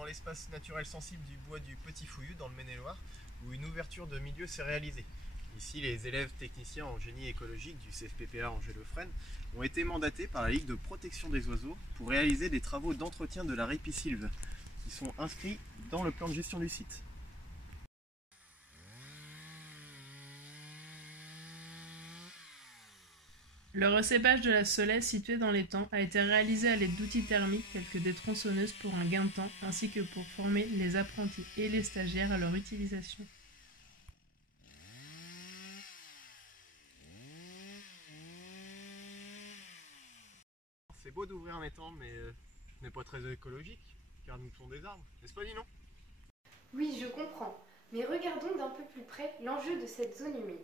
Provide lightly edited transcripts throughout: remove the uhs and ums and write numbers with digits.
dans l'espace naturel sensible du bois du Petit Fouillu dans le Maine-et-Loire, où une ouverture de milieu s'est réalisée. Ici, les élèves techniciens en génie écologique du CFPPA Angers-le-Frêne ont été mandatés par la Ligue de protection des oiseaux pour réaliser des travaux d'entretien de la ripisylve, qui sont inscrits dans le plan de gestion du site. Le recépage de la Solaie située dans l'étang a été réalisé à l'aide d'outils thermiques tels que des tronçonneuses pour un gain de temps ainsi que pour former les apprentis et les stagiaires à leur utilisation. C'est beau d'ouvrir un étang, mais ce n'est pas très écologique, car nous sont des arbres, n'est-ce pas, Ninon? Oui, je comprends, mais regardons d'un peu plus près l'enjeu de cette zone humide.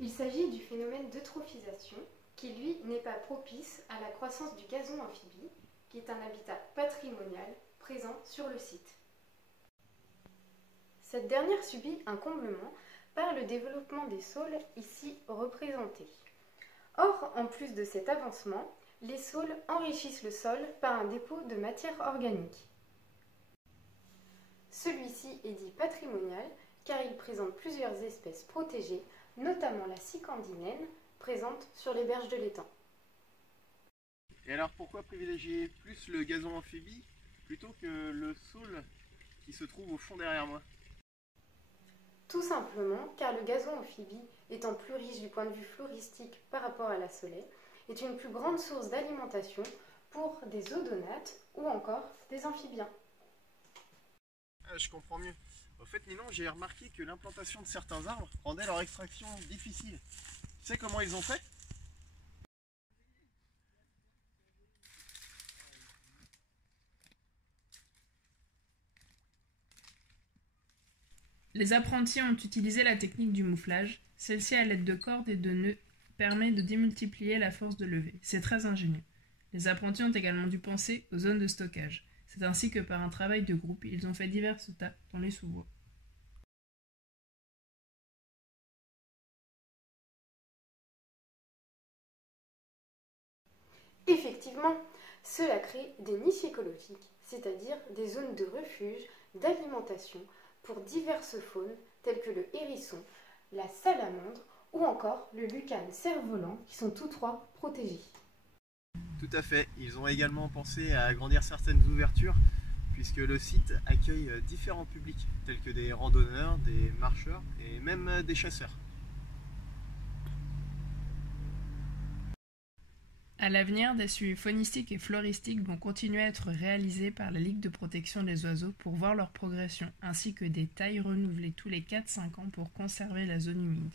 Il s'agit du phénomène d'eutrophisation, qui lui n'est pas propice à la croissance du gazon amphibie, qui est un habitat patrimonial présent sur le site. Cette dernière subit un comblement par le développement des saules ici représentés. Or, en plus de cet avancement, les saules enrichissent le sol par un dépôt de matière organique. Celui-ci est dit patrimonial car il présente plusieurs espèces protégées, notamment la cicandinène, présente sur les berges de l'étang. Et alors pourquoi privilégier plus le gazon amphibie plutôt que le saule qui se trouve au fond derrière moi? Tout simplement car le gazon amphibie, étant plus riche du point de vue floristique par rapport à la Solaie, est une plus grande source d'alimentation pour des odonates ou encore des amphibiens. Ah, je comprends mieux. Au fait, Ninon, j'ai remarqué que l'implantation de certains arbres rendait leur extraction difficile. Tu sais comment ils ont fait? Les apprentis ont utilisé la technique du mouflage. Celle-ci, à l'aide de cordes et de nœuds, permet de démultiplier la force de levée. C'est très ingénieux. Les apprentis ont également dû penser aux zones de stockage. C'est ainsi que par un travail de groupe, ils ont fait diverses tas dans les sous-bois. Effectivement, cela crée des niches écologiques, c'est-à-dire des zones de refuge, d'alimentation pour diverses faunes telles que le hérisson, la salamandre ou encore le lucane cerf-volant qui sont tous trois protégés. Tout à fait. Ils ont également pensé à agrandir certaines ouvertures puisque le site accueille différents publics tels que des randonneurs, des marcheurs et même des chasseurs. À l'avenir, des suivis faunistiques et floristiques vont continuer à être réalisés par la Ligue de protection des oiseaux pour voir leur progression, ainsi que des tailles renouvelées tous les 4-5 ans pour conserver la zone humide.